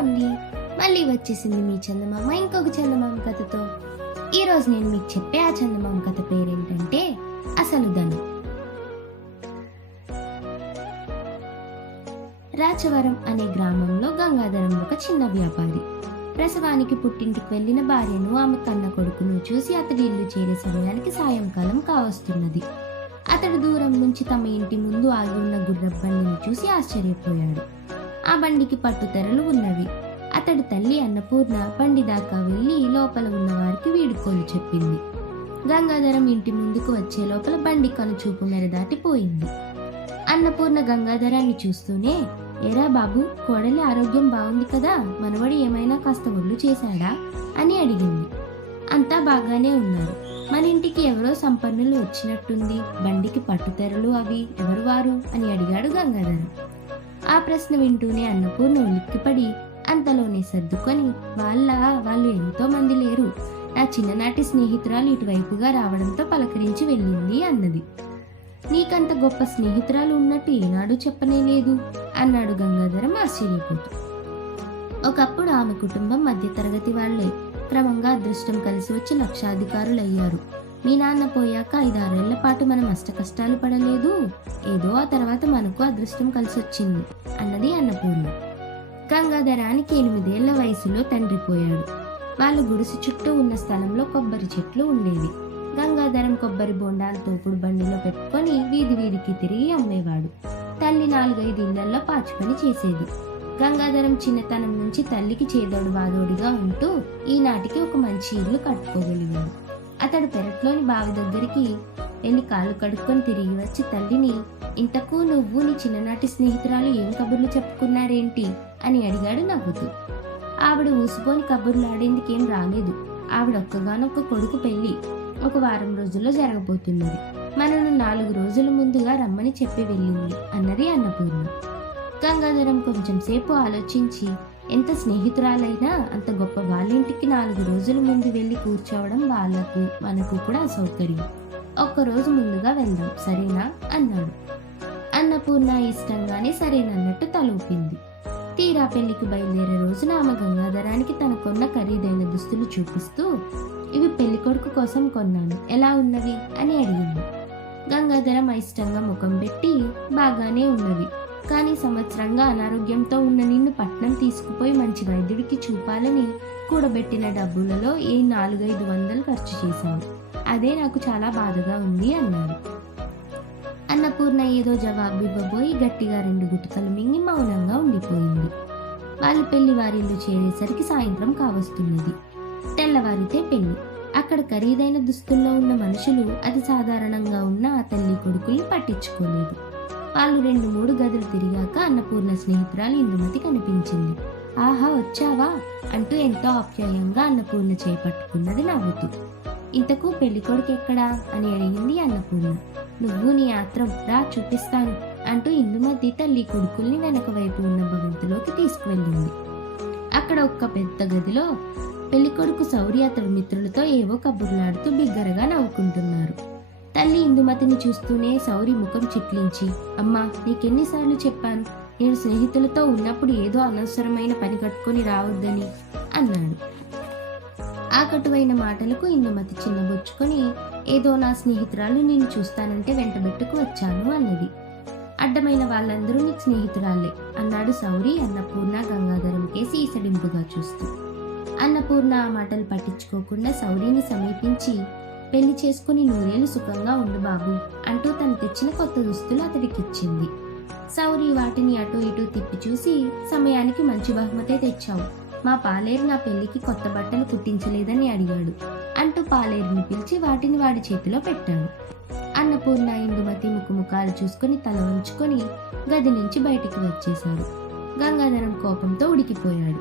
అండి, మళ్ళీ వచ్చేసింది మీ చందమామ ఇంకొక చందమామ కథతో. ఈరోజు నేను మీకు చెప్పే ఆ చందమామ కథ పేరేంటంటే అసలు ధనం. రాచవరం అనే గ్రామంలో గంగాధరం ఒక చిన్న వ్యాపారి. ప్రసవానికి పుట్టింటికి వెళ్లిన భార్యను, ఆమె కన్న కొడుకును చూసి అతడి ఇల్లు చేరే సమయానికి సాయంకాలం కావస్తున్నది. అతడు దూరం నుంచి తమ ఇంటి ముందు ఆగి ఉన్న గుర్రపు బండిని చూసి ఆశ్చర్యపోయాడు. ఆ బండికి పట్టుతెరలు ఉన్నవి. అతడి తల్లి అన్నపూర్ణ బండి దాకా వెళ్లి లోపల ఉన్న వారికి వీడుకోలు చెప్పింది. గంగాధరం ఇంటి ముందుకు వచ్చే లోపల బండి కనుచూపు మేర దాటిపోయింది. అన్నపూర్ణ గంగాధరాన్ని చూస్తూనే, ఏరా బాబు, కోడలి ఆరోగ్యం బాగుంది కదా, మనవడి ఏమైనా కాస్త ఒళ్ళు చేశాడా అని అడిగింది. అంతా బాగానే ఉన్నారు. మన ఇంటికి ఎవరో సంపన్నులు వచ్చినట్టుంది, బండికి పట్టుతెరలు అవి ఎవరు వారు అని అడిగాడు గంగాధరం. ఆ ప్రశ్న వింటూనే అన్నపూర్ణ ఉలిక్కిపడి అంతలోనే సర్దుకొని, వాళ్ళు ఎంతో మంది లేరు, నా చిన్ననాటి స్నేహితురాలు ఇటువైపుగా రావడంతో పలకరించి వెళ్ళింది అన్నది. నీకంత గొప్ప స్నేహితురాలు ఉన్నట్టు ఏనాడు చెప్పనే లేదు అన్నాడు గంగాధరం ఆశ్చర్యపోతూ. ఒకప్పుడు ఆమె కుటుంబం మధ్యతరగతి వాళ్లే. క్రమంగా అదృష్టం కలిసి వచ్చి లక్షాధికారులయ్యారు. మీ నాన్న పోయాక 5-6 ఏళ్ల పాటు మనం అష్టకష్టాలు పడలేదు, ఏదో ఆ తర్వాత మనకు అదృష్టం కలిసి వచ్చింది అన్నది అన్నపూర్ణ. గంగాధరానికి 8 ఏళ్ల వయసులో తండ్రి పోయాడు. వాళ్ళు గుడిసె చుట్టూ ఉన్న స్థలంలో కొబ్బరి చెట్లు ఉండేవి. గంగాధరం కొబ్బరి బొండాలు తోపుడు బండిలో పెట్టుకొని వీధి వీధికి తిరిగి అమ్మేవాడు. తల్లి 4-5 ఇళ్లలో పాచి పని చేసేది. గంగాధరం చిన్నతనం నుంచి తల్లికి చేదోడు బాదోడిగా ఉంటూ ఈనాటికి ఒక మంచి ఇల్లు కట్టుకోగలిగాడు. అతడు పెరట్లోని బావి దగ్గరికి వెళ్ళి కాళ్ళు కడుక్కొని తిరిగి వచ్చి తల్లిని, ఇంతకు నువ్వు నీ చిన్ననాటి స్నేహితురాలు ఏం కబుర్లు చెప్పుకున్నారేంటి అని అడిగాడు నవ్వుతూ. ఆవిడ ఊసుకొని కబుర్లాడేందుకేం రాలేదు. ఆవిడ ఒక్కగానొక్క కొడుకు పెళ్లి ఒక వారం రోజుల్లో జరగబోతున్నది. మనను 4 రోజుల ముందుగా రమ్మని చెప్పి వెళ్ళింది అన్నది అన్నపూర్ణ. గంగాధరం కొంచెం సేపు ఆలోచించి, ఎంత స్నేహితురాలైనా అంత గొప్ప వాళ్ళింటికి 4 రోజుల ముందు వెళ్ళి కూర్చోవడం వాళ్లకు మనకు కూడా అసౌకర్యం. ఒక్కరోజు ముందుగా వెళ్దాం సరేనా అన్నాడు. అన్నపూర్ణ ఇష్టంగానే సరేనన్నట్టు తలూపింది. తీరా పెళ్లికి బయలుదేరే రోజున ఆమె గంగాధరానికి తనకున్న ఖరీదైన దుస్తులు చూపిస్తూ, ఇవి పెళ్లి కొడుకు కోసం కొన్నాను, ఎలా ఉన్నవి అని అడిగింది. గంగాధరం అయిష్టంగా ముఖం పెట్టి, బాగానే ఉన్నవి, కానీ సంవత్సరంగా అనారోగ్యంతో ఉన్న నిన్ను పట్నం తీసుకుపోయి మంచి వైద్యుడికి చూపాలని కూడబెట్టిన డబ్బులలో 400-500 ఖర్చు చేశాను, అదే నాకు చాలా బాధగా ఉంది అన్నాడు. అన్నపూర్ణ ఏదో జవాబు ఇవ్వబోయి గట్టిగా 2 గుటకలు మింగి మౌనంగా ఉండిపోయింది. వాళ్ళు పెళ్లి వారిల్లు చేరేసరికి సాయంత్రం కావస్తున్నది. తెల్లవారితే పెళ్లి. అక్కడ ఖరీదైన దుస్తుల్లో ఉన్న మనుషులు అతి సాధారణంగా ఉన్న ఆ తల్లి కొడుకుల్ని పట్టించుకోలేదు. వాళ్ళు 2-3 గదులు తిరిగాక అన్నపూర్ణ స్నేహితురాలు ఇందుమతి కనిపించింది. ఆహా, వచ్చావా అంటూ ఎంతో ఆప్యాయంగా అన్నపూర్ణ చేపట్టుకున్నది నవ్వుతూ. ఇంతకు పెళ్లి కొడుకు ఎక్కడా అని అడిగింది అన్నపూర్ణ. నువ్వు నీ ఆత్రం రా చూపిస్తాను అంటూ ఇందుమతి తల్లి కొడుకుల్ని వెనక వైపు ఉన్న భవంతిలోకి తీసుకువెళ్ళింది. అక్కడ ఒక్క పెద్ద గదిలో పెళ్లికొడుకు సౌరి అతడి మిత్రులతో ఏవో కబుర్లాడుతూ బిగ్గరగా నవ్వుకుంటున్నారు. తల్లి ఇందుమతిని చూస్తూనే సౌరి ముఖం చిట్లించి, అమ్మా, నీకెన్నిసార్లు చెప్పాను, నేను స్నేహితులతో ఉన్నప్పుడు ఏదో అనవసరమైన పని కట్టుకొని రావద్దని అన్నాడు. ఆ కటువైన మాటలకు ఇందుమతి చిన్నబుచ్చుకొని, ఏదో నా స్నేహితురాలు నిన్ను చూస్తానంటే వెంటబెట్టుకు వచ్చాను అన్నది. అడ్డమైన వాళ్ళందరూ నీకు స్నేహితురాలే అన్నాడు సౌరి అన్నపూర్ణ గంగాధరం కేసి ఈసడింపుగా చూస్తూ. అన్నపూర్ణ ఆ మాటలు పట్టించుకోకుండా సౌరిని సమీపించి, పెళ్లి చేసుకుని 100 ఏళ్లు సుఖంగా ఉండు బాబు అంటూ తను తెచ్చిన కొత్త దుస్తులు అతడికిచ్చింది. సౌరి వాటిని అటు ఇటు తిప్పి చూసి, సమయానికి మంచి బహుమతే తెచ్చావు, మా పాలేరు నా పెళ్లికి కొత్త బట్టలు కుట్టించలేదని అడిగాడు అంటూ పాలేరుని పిలిచి వాటిని వాడి చేతిలో పెట్టాడు. అన్నపూర్ణ ఇందుమతి ముఖముఖాలు చూసుకుని తల ఉంచుకొని గది నుంచి బయటికి వచ్చేశాడు. గంగాధరం కోపంతో ఉడికిపోయాడు.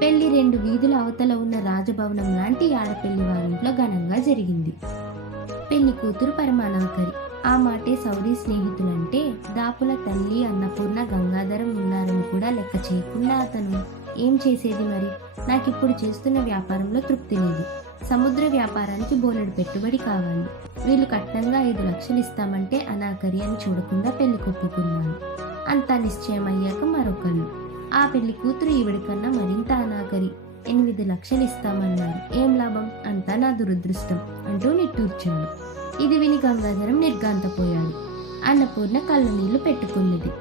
పెళ్లి 2 వీధుల అవతల ఉన్న రాజభవనం లాంటి ఆడపెళ్లి వారింట్లో ఘనంగా జరిగింది. పెళ్లి కూతురు పరమానాకరి. ఆ మాటే సౌరి స్నేహితులంటే దాపుల తల్లి అన్నపూర్ణ గంగాధరం ఉన్నారని కూడా లెక్క చేయకుండా అతను ఏం చేసేది మరి? నాకిప్పుడు చేస్తున్న వ్యాపారంలో తృప్తి లేదు, సముద్ర వ్యాపారానికి బోలెడు పెట్టుబడి కావాలి, వీళ్ళు కట్నంగా 5 లక్షలు ఇస్తామంటే అనాకరి అని చూడకుండా పెళ్లి కొప్పుకున్నాను. అంతా నిశ్చయం అయ్యాక మరొకళ్ళు ఆ పెళ్లి కూతురు ఈవిడికన్నా మరింత అనాకరి. 8 లక్షలు ఇస్తామన్నారు. ఏం లాభం, అంతా నా దురదృష్టం అంటూ నిట్టూర్చాడు. ఇది విని గంగాధరం నిర్ఘాంతపోయాడు. అన్నపూర్ణ కళ్ళ నీళ్లు పెట్టుకున్నది.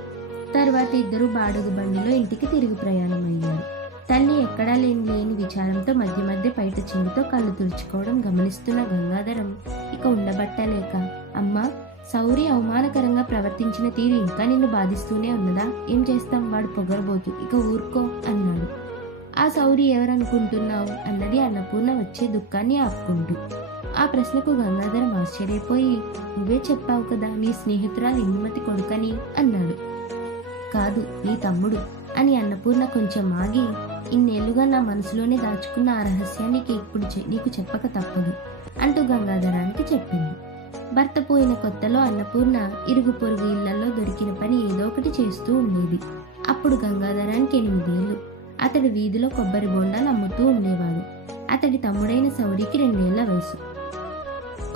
తర్వాత ఇద్దరు బాడుగు బండిలో ఇంటికి తిరిగి ప్రయాణమయ్యారు. తల్లి ఎక్కడా లేని విచారంతో మధ్య మధ్య పైట చెంగుతో కళ్ళు తుడుచుకోవడం గమనిస్తున్న గంగాధరం ఇక ఉండబట్టలేక, అమ్మా, సౌరి అవమానకరంగా ప్రవర్తించిన తీరు ఇంకా నిన్ను బాధిస్తూనే ఉన్నదా? ఏం చేస్తాం, వాడు పొగరబోతు, ఇక ఊరుకో అన్నాడు. ఆ సౌరి ఎవరనుకుంటున్నావు అన్నది అన్నపూర్ణ వచ్చే దుఃఖాన్ని ఆపుకుంటూ. ఆ ప్రశ్నకు గంగాధరం ఆశ్చర్యపోయి, నువ్వే చెప్పావు కదా నీ స్నేహితురాలు ఇందుమతి కొడుకని అన్నాడు. కాదు, నీ తమ్ముడు అని అన్నపూర్ణ కొంచెం ఆగి, ఇన్నేళ్లుగా నా మనసులోనే దాచుకున్న ఆ రహస్యానికి ఇప్పుడు నీకు చెప్పక తప్పదు అంటూ గంగాధరానికి చెప్పింది. భర్త పోయిన కొత్తలో అన్నపూర్ణ ఇరుగు పొరుగు ఇళ్లలో దొరికిన పని ఏదో ఒకటి చేస్తూ ఉండేది. అప్పుడు గంగాధరానికి 8 ఏళ్లు. అతడు వీధిలో కొబ్బరి బొండాలు అమ్ముతూ ఉండేవాడు. అతడి తమ్ముడైన సౌరికి 2 ఏళ్ల వయసు.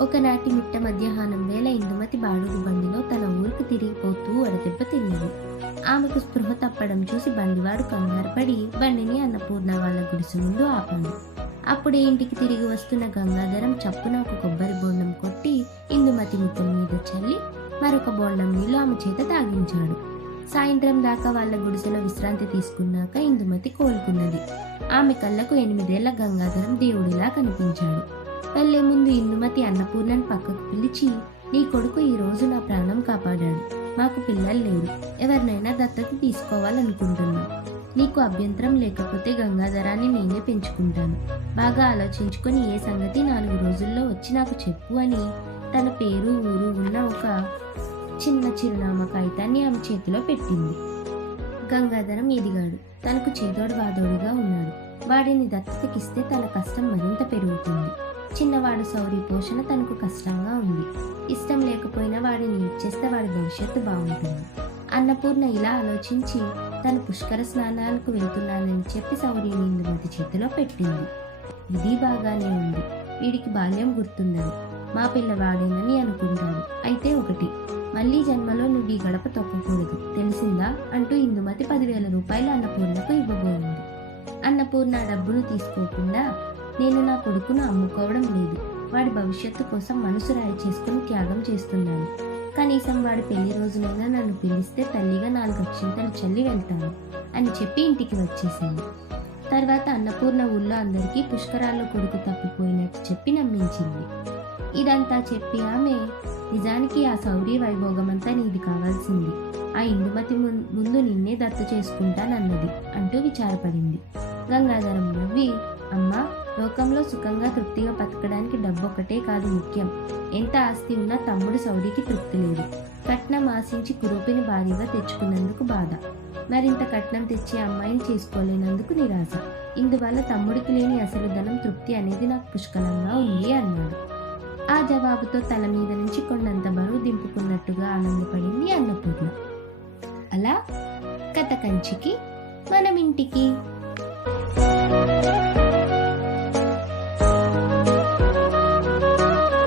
ఒకనాటి మిట్ట మధ్యాహ్నం వేళ ఇందుమతి బాడుగు బండిలో తన ఊరికి తిరిగిపోతూ వడదెబ్బ తిన్నది. ఆమెకు స్పృహ తప్పడం చూసి బండివాడు కంగారుపడి బండిని అన్నపూర్ణ వాళ్ళ గుడిసె ముందు ఆపాడు. అప్పుడే ఇంటికి తిరిగి వస్తున్న గంగాధరం చప్పున ఒక కొబ్బరి బోండం కొట్టి ఇందుమతి ముఖం మీద చల్లి మరొక బోండం నీళ్లు ఆమె చేత తాగించాడు. సాయంత్రం దాకా వాళ్ళ గుడిసెలో విశ్రాంతి తీసుకున్నాక ఇందుమతి కోలుకున్నది. ఆమె కళ్ళకు 8 ఏళ్ల గంగాధరం దేవుడిలా కనిపించాడు. వెళ్లే ముందు ఇందుమతి అన్నపూర్ణను పక్కకు పిలిచి, నీ కొడుకు ఈ రోజు నా ప్రాణం కాపాడాడు. మాకు పిల్లలు లేరు, ఎవరినైనా దత్తత తీసుకోవాలనుకుంటున్నా. నీకు అభ్యంతరం లేకపోతే గంగాధరాన్ని నేనే పెంచుకుంటాను. బాగా ఆలోచించుకొని ఏ సంగతి 4 రోజుల్లో వచ్చి నాకు చెప్పు అని తన పేరు ఊరు ఉన్న ఒక చిన్న చిరునామా కాగితాన్ని ఆమె చేతిలో పెట్టింది. గంగాధరం ఎదిగాడు. తనకు చేదోడు వాదోడుగా ఉన్నాడు. వాడిని దత్తతకిస్తే తన కష్టం మరింత పెరుగుతుంది. చిన్నవాడు సౌరి పోషణ తనకు కష్టంగా ఉంది. ఇష్టం లేకపోయినా వాడిని ఇచ్చేస్తే వాడి భవిష్యత్తు బాగుంటుంది. అన్నపూర్ణ ఇలా ఆలోచించి తను పుష్కర స్నానాలకు వెళ్తున్నానని చెప్పి సౌరిని ఇందుమతి చేతిలో పెట్టింది. ఇది బాగానే ఉంది. వీడికి బాల్యం గుర్తుండదు. మా పిల్లవాడేనని అనుకుంటాడు. అయితే ఒకటి, మళ్ళీ జన్మలో నువ్వు ఈ గడప తొక్కకూడదు, తెలిసిందా అంటూ ఇందుమతి 10,000 రూపాయలు అన్నపూర్ణకు ఇవ్వబోయింది. అన్నపూర్ణ డబ్బులు తీసుకోకుండా, నేను నా కొడుకును అమ్ముకోవడం లేదు. వాడి భవిష్యత్తు కోసం మనసు రాయి చేసుకుని త్యాగం చేస్తున్నాను. కనీసం వాడి పెళ్లి రోజునైనా నన్ను పిలిస్తే తల్లిగా 4 అక్షింతలు చల్లి వెళ్తాను అని చెప్పి ఇంటికి వచ్చేసింది. తర్వాత అన్నపూర్ణ ఊళ్ళో అందరికీ పుష్కరాల్లో కొడుకు తప్పిపోయినట్టు చెప్పి నమ్మించింది. ఇదంతా చెప్పి ఆమె, నిజానికి ఆ సౌరి వైభోగమంతా నీది కావాల్సింది. ఆ ఇందుమతి ముందు నిన్నే దత్తు చేసుకుంటానన్నది అంటూ విచారపడింది. గంగాధరం నవ్వి, అమ్మా, లోకంలో సుఖంగా తృప్తిగా బతకడానికి డబ్బొక్కటే కాదు ముఖ్యం. ఎంత ఆస్తి ఉన్నా తమ్ముడు సౌరికి తృప్తి లేదు. కట్నం ఆశించి కురూపిని భార్యగా తెచ్చుకున్నందుకు బాధ, మరింత కట్నం తెచ్చి అమ్మాయిని చేసుకోలేనందుకు నిరాశ. ఇందువల్ల తమ్ముడికి లేని అసలు ధనం తృప్తి అనేది నాకు పుష్కలంగా ఉంది అన్నాడు. ఆ జవాబుతో తల మీద నుంచి కొండంత బరువు దింపుకున్నట్టుగా ఆనందపడింది అన్నపూర్ణ. అలా కథ కంచికి మనం ఇంటికి.